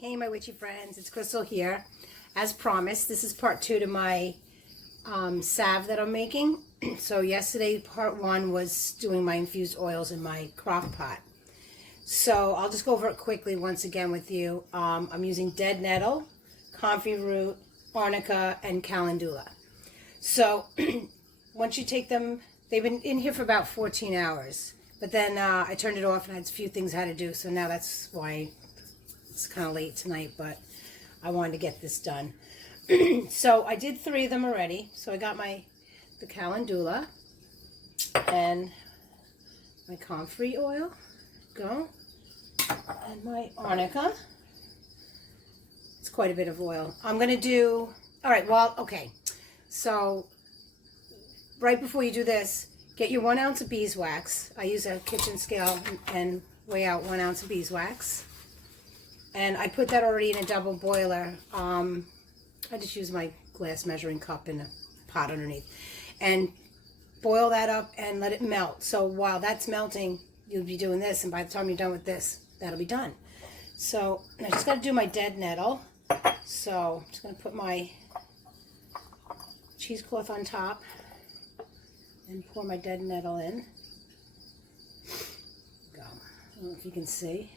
Hey my witchy friends, it's Crystal here. As promised, this is part 2 to my salve that I'm making. So yesterday part 1 was doing my infused oils in my crock pot. So I'll just go over it quickly once again with you. I'm using dead nettle, comfrey root, arnica, and calendula. So once you take them, they've been in here for about 14 hours. But then I turned it off and I had a few things I had to do. So now that's why it's kind of late tonight, but I wanted to get this done. So I did 3 of them already. So I got the calendula and my comfrey oil, and my arnica. It's quite a bit of oil. I'm going to do, all right, well, okay. So right before you do this, get your 1 ounce of beeswax. I use a kitchen scale and weigh out 1 ounce of beeswax. And I put that already in a double boiler. I just use my glass measuring cup in a pot underneath. And boil that up and let it melt. So while that's melting, you'll be doing this. And by the time you're done with this, that'll be done. So I just got to do my dead nettle. So I'm just going to put my cheesecloth on top and pour my dead nettle in. Go. I don't know if you can see.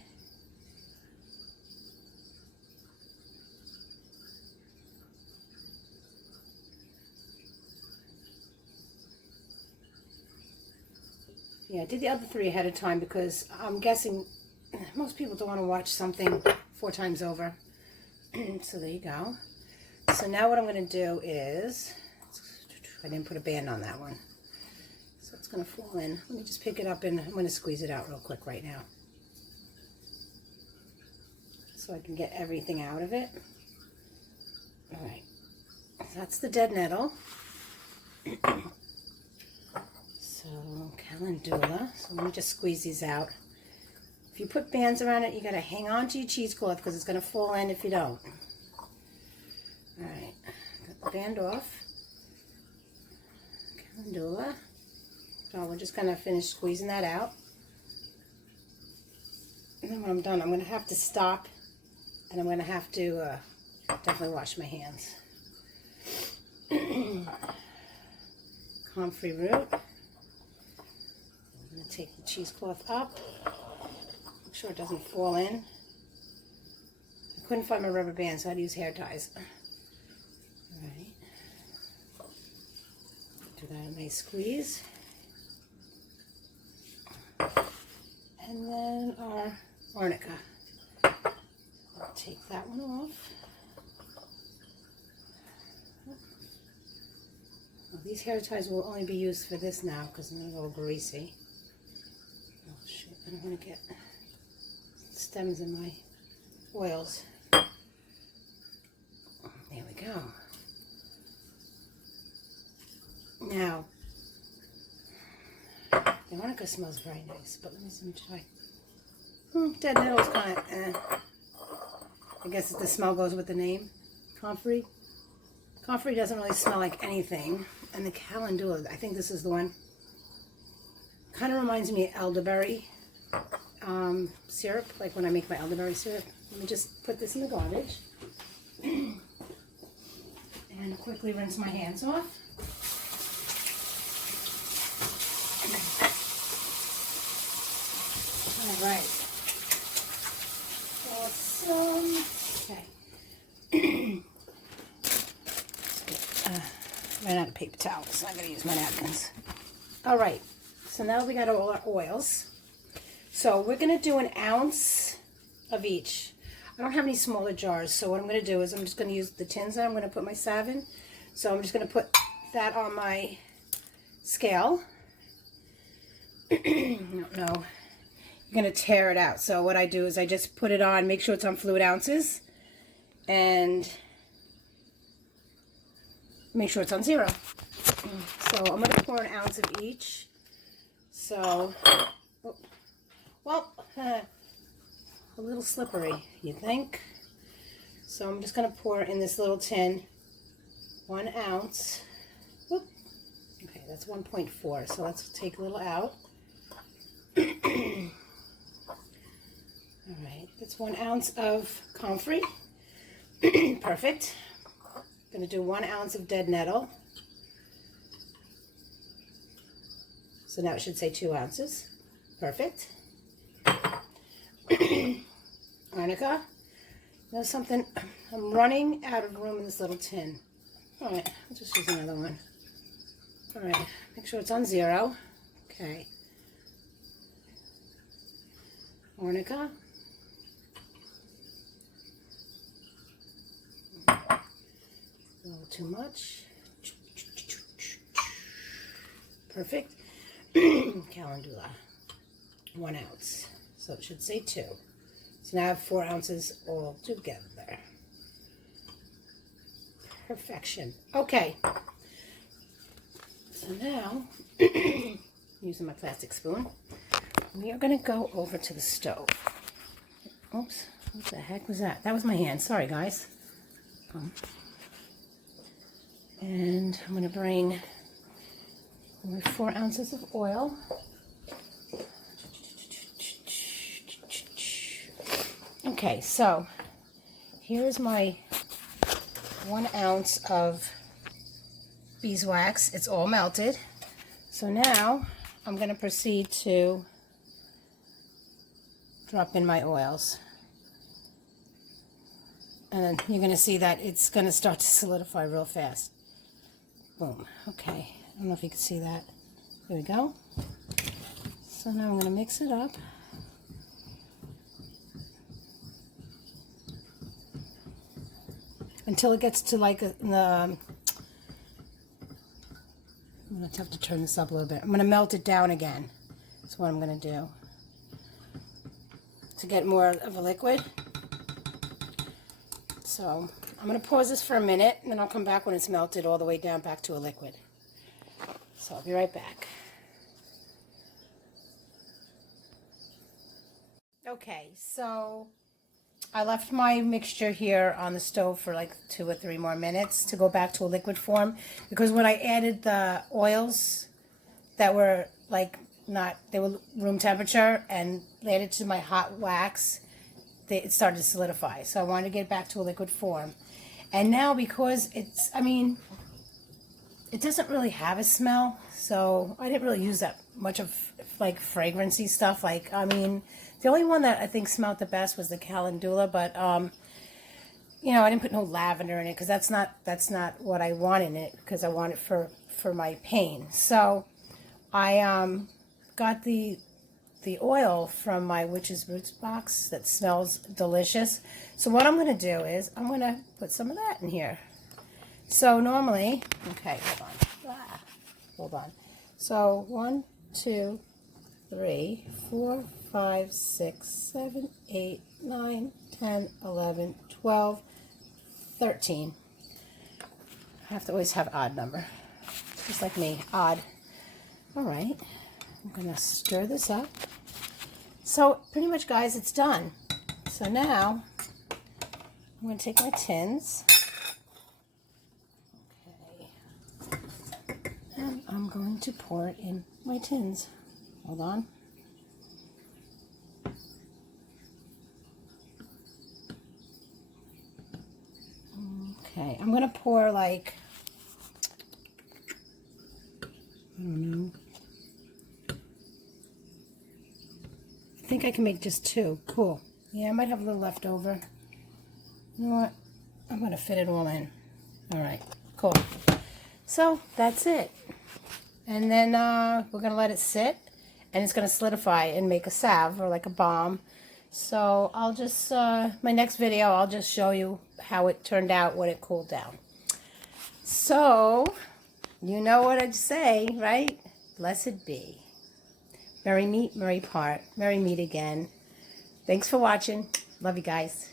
Yeah, I did the other 3 ahead of time because I'm guessing most people don't want to watch something 4 times over. So there you go. So now what I'm going to do is, I didn't put a band on that one. So it's going to fall in. Let me just pick it up and I'm going to squeeze it out real quick right now. So I can get everything out of it. All right. So that's the dead nettle. So calendula. So let me just squeeze these out. If you put bands around it, you got to hang on to your cheesecloth because it's going to fall in if you don't. All right, got the band off. Calendula. So we're just going to finish squeezing that out. And then when I'm done, I'm going to have to stop and I'm going to have to definitely wash my hands. Comfrey root. I'm going to take the cheesecloth up. Make sure it doesn't fall in. I couldn't find my rubber band, so I had to use hair ties. Alright. Do that a nice squeeze. And then our arnica. I'll take that one off. Well, these hair ties will only be used for this now because I'm going to go greasy. Oh shoot, I don't want to get stems in my oils. There we go. Now, the arnica smells very nice, but let me try. Dead nettle's kind of I guess the smell goes with the name. Comfrey. Comfrey doesn't really smell like anything. And the calendula, I think this is the one. Kind of reminds me of elderberry syrup, like when I make my elderberry syrup. Let me just put this in the garbage. And quickly rinse my hands off. All right. Awesome. Okay. Ran out of paper towels, so I'm going to use my napkins. All right. So now we got all our oils. So we're going to do 1 ounce of each. I don't have any smaller jars, so what I'm going to do is I'm just going to use the tins that I'm going to put my salve in. So I'm just going to put that on my scale. I don't know. You're going to tear it out. So what I do is I just put it on, make sure it's on fluid ounces, and make sure it's on 0. So I'm going to pour 1 ounce of each. So, well, a little slippery, you think? So I'm just going to pour in this little tin 1 ounce. Whoop. Okay, that's 1.4. So let's take a little out. All right, It's 1 ounce of comfrey. Perfect. I'm going to do 1 ounce of dead nettle. So now it should say 2 ounces. Perfect. Arnica. Now something, I'm running out of room in this little tin. All right, I'll just use another one. All right, make sure it's on 0. Okay. Arnica. A little too much. Perfect. Calendula. 1 ounce. So it should say 2. So now I have 4 ounces all together. Perfection. Okay. So now, using my plastic spoon, we are going to go over to the stove. Oops. What the heck was that? That was my hand. Sorry, guys. And I'm going to bring 4 ounces of oil. Okay, so here's my 1 ounce of beeswax. It's all melted. So now I'm going to proceed to drop in my oils. And then you're going to see that it's going to start to solidify real fast. Boom. Okay. I don't know if you can see that. There we go. So now I'm going to mix it up. Until it gets to like I'm going to have to turn this up a little bit. I'm going to melt it down again. That's what I'm going to do. To get more of a liquid. So I'm going to pause this for a minute, and then I'll come back when it's melted all the way down back to a liquid. So I'll be right back. Okay, so I left my mixture here on the stove for like 2 or 3 more minutes to go back to a liquid form, because when I added the oils that were like they were room temperature and added to my hot wax, it started to solidify. So I wanted to get back to a liquid form. And now because it's, I mean, it doesn't really have a smell, so I didn't really use that much of like fragrancy stuff. Like, I mean, the only one that I think smelled the best was the calendula, but you know, I didn't put no lavender in it because that's not what I want in it, because I want it for my pain. So I got the oil from my Witch's Roots box that smells delicious. So what I'm going to do is I'm going to put some of that in here. So normally, okay, hold on. So 1, 2, 3, 4, 5, 6, 7, 8, 9, 10, 11, 12, 13. I have to always have odd number. Just like me, odd. All right, I'm going to stir this up. So pretty much, guys, it's done. So now I'm going to take my tins. Okay. And I'm going to pour it in my tins. Hold on. Okay, I'm going to pour like, I don't know. I think I can make just 2. Cool. Yeah, I might have a little left over. You know what? I'm going to fit it all in. All right. Cool. So that's it. And then we're going to let it sit, and it's going to solidify and make a salve or like a balm. So I'll just, my next video, I'll just show you how it turned out when it cooled down. So, you know what I'd say, right? Blessed be. Merry meet, merry part. Merry meet again. Thanks for watching. Love you guys.